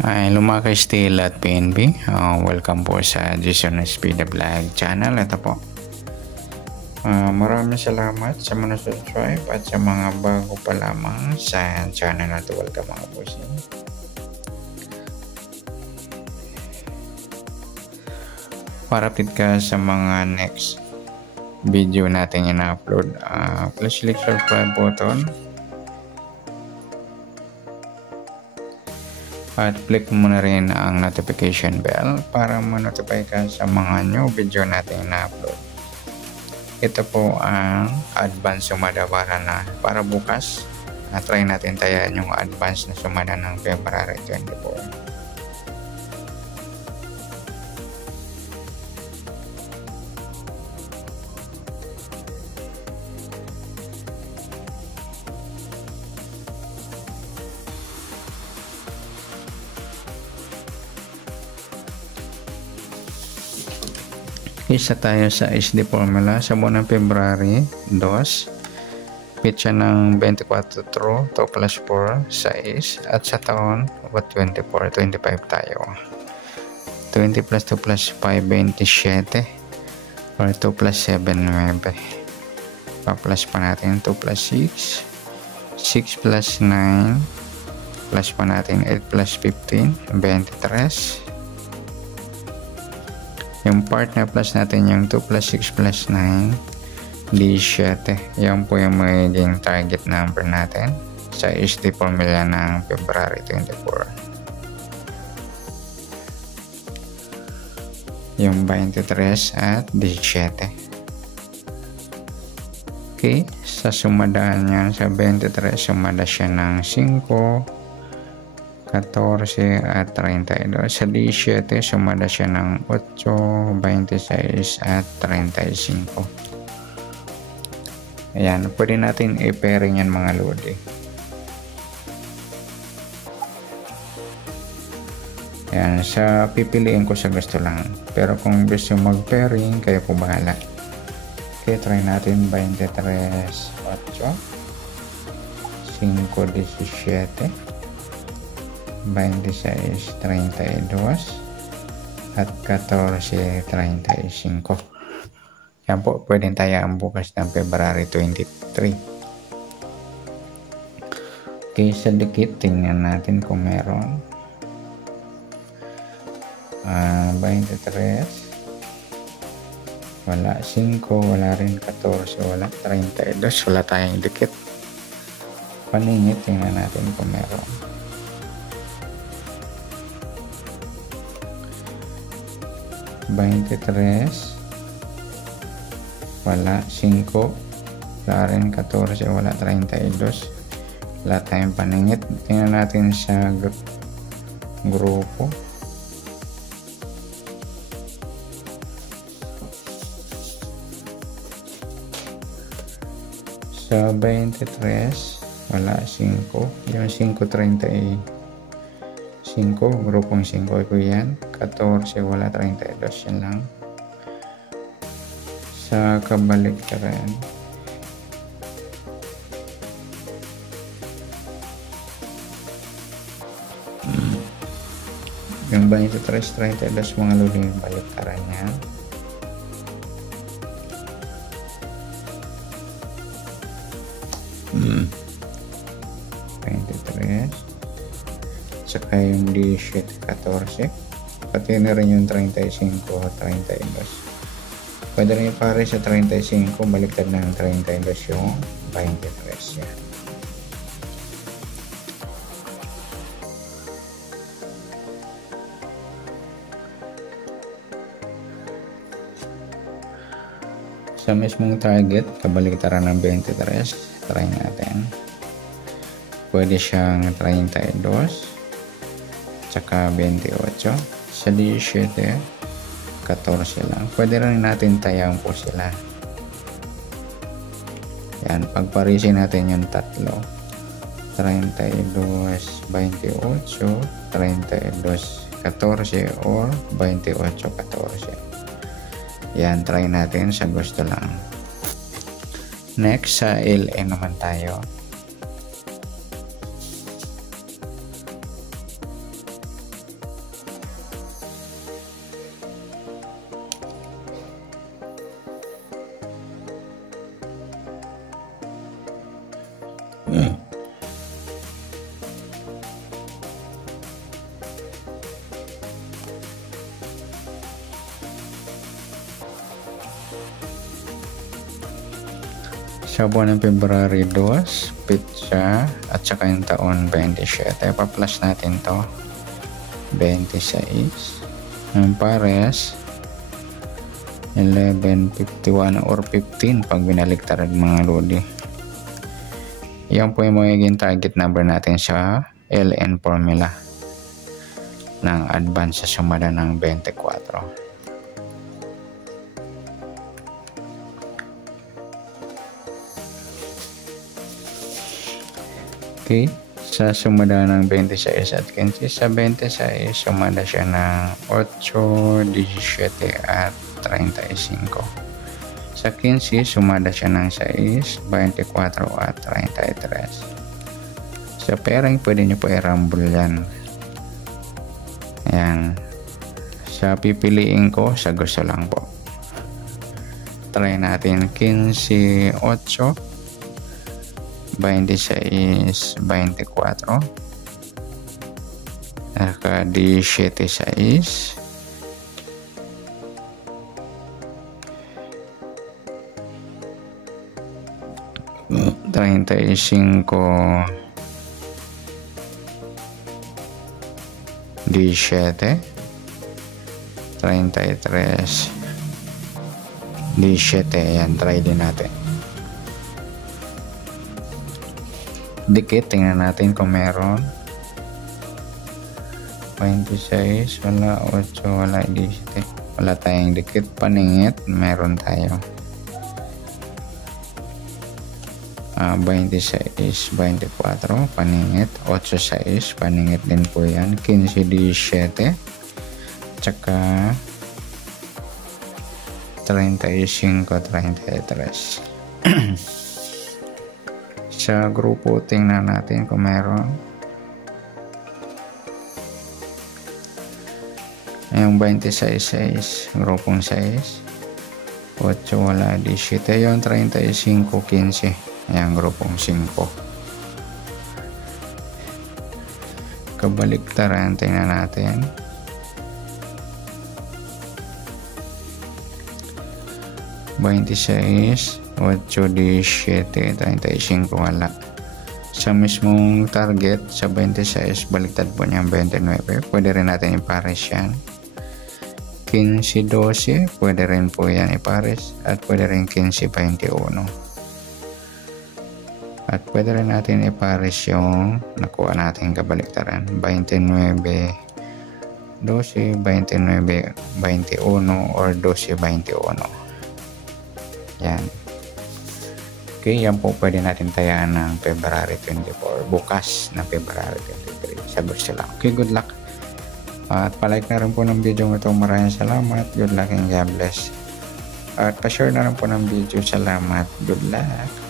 Ay, Lumaki Steel at PNB. Welcome po sa Jason SP The Vlog channel. Ito po. Maraming salamat sa mga subscribe at sa mga bago pa lamang sa channel na ito. Welcome mga bossing. Para update ka sa mga next video natin ina-upload, please click subscribe button at click mo na rin ang notification bell para ma-notify ka sa mga new video natin na-upload. Ito po ang advance sumada para bukas. Try natin tayan yung advance na sumada ng February 24. Isa tayo sa SD formula sa buwan ng February 2, pitsa ng 24 true, 2 plus 4, 6, at sa taon 24, 25 tayo. 20 plus 2 plus 5, 27, or 2 plus 7, 9. Pa-plus pa natin 2 plus 6, 6 plus 9, plus pa natin 8 plus 15, 23. Yung part na plus natin yung 2 plus 6 plus 9, 17. Yan po yung magiging target number natin sa SD formula ng February 24. Yung 23 at 17. Okay, sa sumadaan niya sa 23, sumada siya ng 5, 14 at 32. Sa 17, sumada siya ng 8, 26 at 35. Ayan, pwede natin i-pairing yan mga lodi. Ayan, sa pipiliin ko sa gusto lang. Pero kung gusto mag-pairing, kayo po bahala. Okay, try natin 23, 8, 5, 17, 26, 32 at 14, 35. Yan po, pwedeng tayo ang bukas ng February 23. Okay, sa dikit, tingnan natin kung meron. 23, wala. 5, wala rin. 14, wala. 32, wala tayong dikit. Paningit, tingnan natin kung meron. 23, wala. 5, wala rin. 14, wala. 32, wala tayong paningit. Tingnan natin sa grupo. Sa 23, wala. 5, yung 5, 5, grupong 5 ko yan. 14, wala. 32, yan lang. Sa kabaliktaran, yung 23, 32, mga luling baliktaran yan. Hmm. 23, saka yung 17, 14, pati na rin yung 35, 32. Pwede rin pare sa 35, baliktad ng 32 yung 23 yan. Sa mismong target, kabaliktaran ng 23, try natin. Pwede siyang 32, tsaka 28. Sa 17, 14 lang. Pwede rin natin tayang po sila. Yan, pagparisin natin yung tatlo. 32, 28, 32, 14 or 28, 14. Yan, try natin sa gusto lang. Next, sa LN naman tayo. Sa buwan ng February 2, petsa at saka yung taon 27. Pa-plus natin to. 26. Ang pares 1151 or 15 pag binaligtad mga lodi. Yan po yung magiging target number natin sa LN formula ng advance sa sumada ng 24. Okay, sa sumada ng 26 at 15, sa 26 sumada siya ng 8, 17 at 35. Sa 15 sumada siya ng 6, 24 at 33. Sa pairing pwede nyo po i-rumble yan. Ayan. Sa pipiliin ko, sa gusto lang po. Try natin 15, 8, 26, 24, saka 17, 6, 35, 17, 33, 17. Yan, try din natin. Dikit, tingnan natin kung meron. 26, wala. 8, wala. 17, wala tayong dikit. Paningit, meron tayo. 26, 24, paningit. 8, 6, paningit din po yan. 15, 17, tsaka 35, 33. Sa grupo, tingnan natin kung meron. Yung 26, grupong 6. 8, wala. 17, yung 35, 15. Yung grupong 5. Kabaliktaran, tingnan natin. 26, 8, 17, 35, wala. Sa mismong target, sa 26, baliktad po niya 29. Pwede rin natin ipares yan. 15, 12, pwede rin po yan ipares. At pwede rin 15, 21. At pwede rin natin ipares yung nakuha natin kabaliktaran. 29, 12, 29, 21, or 12, 21. Yan. Okay, yan po pwede natin tayaan ng February 24. Bukas na February 23. Sabi sila. Okay, good luck. At palike na rin po ng video ito. Maraming salamat. Good luck and God bless. At pa-share na rin po ng video. Salamat. Good luck.